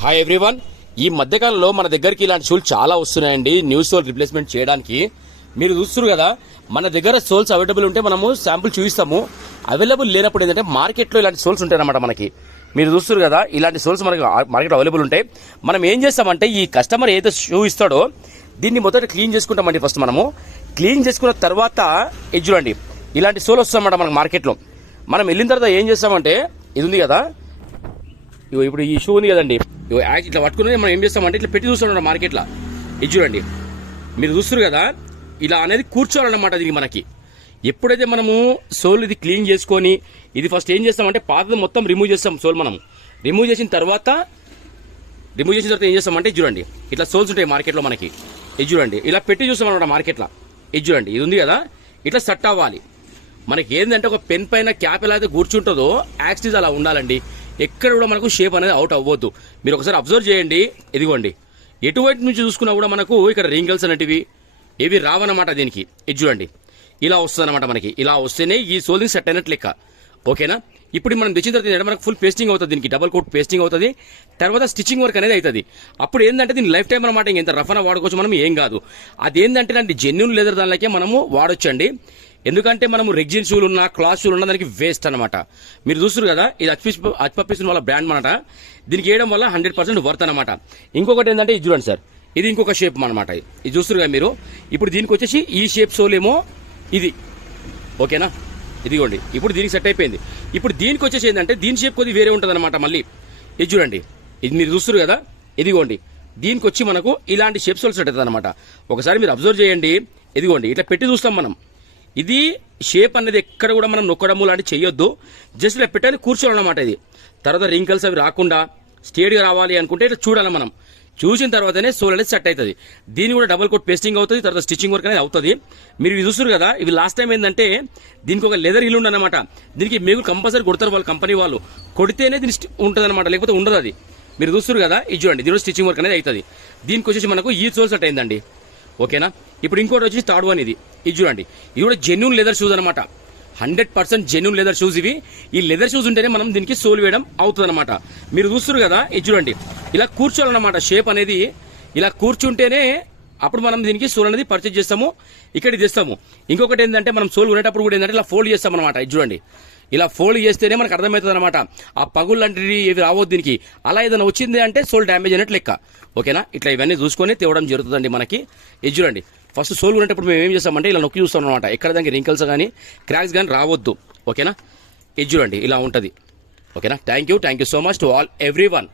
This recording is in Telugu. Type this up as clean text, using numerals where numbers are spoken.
Hi everyone. ఈ మధ్యకాలంలో మన దగ్గరికి ఇలాంటి షూలు చాలా వస్తున్నాయండి న్యూ సోల్ రిప్లేస్మెంట్ చేయడానికి. మీరు చూస్తున్నారు కదా, మన దగ్గర సోల్స్ అవైలబుల్ ఉంటే మనము శాంపుల్ చూపిస్తాము. అవైలబుల్ లేనప్పుడు ఏంటంటే మార్కెట్లో ఇలాంటి సోల్స్ ఉంటాయి అన్నమాట. మనకి మీరు చూస్తున్నారు కదా, ఇలాంటి సోల్స్ మనకి మార్కెట్లో అవైలబుల్ ఉంటాయి. మనం ఏం చేస్తామంటే ఈ కస్టమర్ ఏదైతే షూ ఇస్తాడో దీన్ని మొదట క్లీన్ చేసుకుంటామండి. ఫస్ట్ మనము క్లీన్ చేసుకున్న తర్వాత ఇది చూడండి, ఇలాంటి సోల్ వస్తామన్నమాట మనకు మార్కెట్లో. మనం వెళ్ళిన తర్వాత ఏం చేస్తామంటే ఇది ఉంది కదా, ఇప్పుడు ఈ షూ ఉంది కదండి, ఇట్లా పట్టుకుని మనం ఏం చేస్తామంటే ఇట్లా పెట్టి చూస్తాం మార్కెట్లో. ఇది చూడండి, మీరు చూస్తారు కదా, ఇలా అనేది కూర్చోవాలన్నమాట. దీనికి మనకి ఎప్పుడైతే మనము సోల్ ఇది క్లీన్ చేసుకొని ఇది ఫస్ట్ ఏం చేస్తామంటే పాతది మొత్తం రిమూవ్ చేస్తాం. సోల్ మనం రిమూవ్ చేసిన తర్వాత ఏం చేస్తామంటే చూడండి, ఇట్లా సోల్స్ ఉంటాయి మార్కెట్లో మనకి. ఇది చూడండి, ఇలా పెట్టి చూస్తాం అనమాట మార్కెట్లో. ఇది చూడండి, ఇది ఉంది కదా, ఇట్లా సెట్ అవ్వాలి. మనకి ఏంటంటే ఒక పెన్ పైన క్యాప్ ఎలా అయితే కూర్చుంటుందో యాక్సిస్ అలా ఉండాలండి. ఎక్కడ కూడా మనకు షేప్ అనేది అవుట్ అవ్వద్దు. మీరు ఒకసారి అబ్జర్వ్ చేయండి. ఇదిగోండి, ఎటువంటి నుంచి చూసుకున్నా కూడా మనకు ఇక్కడ రింగిల్స్ అనేటివి ఏవి రావన్నమాట దీనికి. ఇది చూడండి, ఇలా వస్తుంది అనమాట. మనకి ఇలా వస్తేనే ఈ సోల్ని సెట్ అయినట్లు లెక్క. ఓకేనా? ఇప్పుడు మనం తెచ్చిన తర్వాత మనకు ఫుల్ పేస్టింగ్ అవుతుంది, దీనికి డబల్ కోట్ పేస్టింగ్ అవుతుంది. తర్వాత స్టిచ్చింగ్ వర్క్ అనేది అవుతుంది. అప్పుడు ఏంటంటే దీని లైఫ్ టైం అనమాట. ఇంత రఫ్ అయినా వాడుకోవచ్చు మనం, ఏం కాదు. అదేంటంటే దాన్ని జెన్యూన్ లెదర్ దానిలోకే మనము వాడొచ్చండి. ఎందుకంటే మనము రెగ్జిన్ షూలు ఉన్నా క్లాత్ షూలు ఉన్నా దానికి వేస్ట్ అనమాట. మీరు చూస్తారు కదా, ఇది అచ్పప్పిస్ వాళ్ళ బ్రాండ్ అనమాట. దీనికి వేయడం వల్ల 100% వర్త్ అనమాట. ఇంకొకటి ఏంటంటే ఇది చూడండి సార్, ఇది ఇంకొక షేప్ అనమాట. ఇది చూస్తారు కదా మీరు. ఇప్పుడు దీనికి వచ్చేసి ఈ షేప్ సోల్ ఏమో ఇది. ఓకేనా? ఇదిగోండి, ఇప్పుడు దీనికి సెట్ అయిపోయింది. ఇప్పుడు దీనికి వచ్చేసి ఏంటంటే దీని షేప్ కొద్ది వేరే ఉంటుంది అనమాట. మళ్ళీ ఇది చూడండి, ఇది మీరు చూస్తారు కదా, ఇదిగోండి, దీనికి వచ్చి మనకు ఇలాంటి షేప్ సోల్ సెట్ అవుతుంది అనమాట. ఒకసారి మీరు అబ్జర్వ్ చేయండి. ఇదిగోండి, ఇట్లా పెట్టి చూస్తాం మనం. ఇది షేప్ అనేది ఎక్కడ కూడా మనం నొక్కడము లాంటివి చేయొద్దు. జస్ట్ ఇలా పెట్టాలి, కూర్చోవాలన్నమాట. ఇది తర్వాత రింకల్స్ అవి రాకుండా స్టేట్గా రావాలి అనుకుంటే ఇట్లా చూడాలి మనం. చూసిన తర్వాతనే సోల్ అనేది సెట్ అవుతుంది. దీన్ని కూడా డబుల్ కోట్ పేస్టింగ్ అవుతుంది, తర్వాత స్టిచ్చింగ్ వర్క్ అనేది అవుతుంది. మీరు ఇవి చూస్తారు కదా, ఇవి లాస్ట్ టైం ఏంటంటే దీనికి ఒక లెదర్ ఇల్లు ఉండనమాట. దీనికి మేగులు కంపల్సరీ కొడతారు వాళ్ళు, కంపెనీ వాళ్ళు కొడితేనే దీని ఉంటుంది అనమాట, లేకపోతే ఉండదు అది. మీరు చూస్తారు కదా, ఇది చూడండి, దీని స్టిచ్చింగ్ వర్క్ అనేది అవుతుంది. దీనికి వచ్చేసి మనకు ఈ సోల్ సెట్ అయిందండి. ఓకేనా? ఇప్పుడు ఇంకోటి వచ్చి థర్డ్ వన్ ఇది చూడండి, ఇది కూడా జెన్యూన్ లెదర్ షూస్ అనమాట. 100% జెన్యూన్ లెదర్ షూస్ ఇవి. ఈ లెదర్ షూస్ ఉంటేనే మనం దీనికి సోల్ వేయడం అవుతుంది అనమాట. మీరు చూస్తారు కదా, ఇది చూడండి, ఇలా కూర్చోవాలన్నమాట. షేప్ అనేది ఇలా కూర్చుంటేనే అప్పుడు మనం దీనికి సోల్ అనేది పర్చేజ్ చేస్తాము, ఇక్కడికి తెస్తాము. ఇంకొకటి ఏంటంటే మనం సోల్ కొనేటప్పుడు కూడా ఏంటంటే ఇలా ఫోల్డ్ చేస్తాం అనమాట. ఇది చూడండి, ఇలా ఫోల్డ్ చేస్తేనే మనకు అర్థమవుతుంది అనమాట. ఆ పగుళ్ళు లాంటివి ఏవి రావద్దు దీనికి. అలా ఏదైనా వచ్చింది అంటే సోల్ డ్యామేజ్ అయినట్లు లెక్క. ఓకేనా? ఇట్లా ఇవన్నీ చూసుకొని తేవడం జరుగుతుందండి మనకి. ఇది చూడండి, ఫస్ట్ సోల్ కొనేటప్పుడు మేము ఏం చేస్తామంటే ఇలా నొక్కి చూస్తాం అనమాట. ఎక్కడ దానికి రింకల్స్ కానీ క్రాక్స్ కానీ రావద్దు. ఓకేనా? ఇది చూడండి, ఇలా ఉంటుంది. ఓకేనా? Thank you so much to all everyone.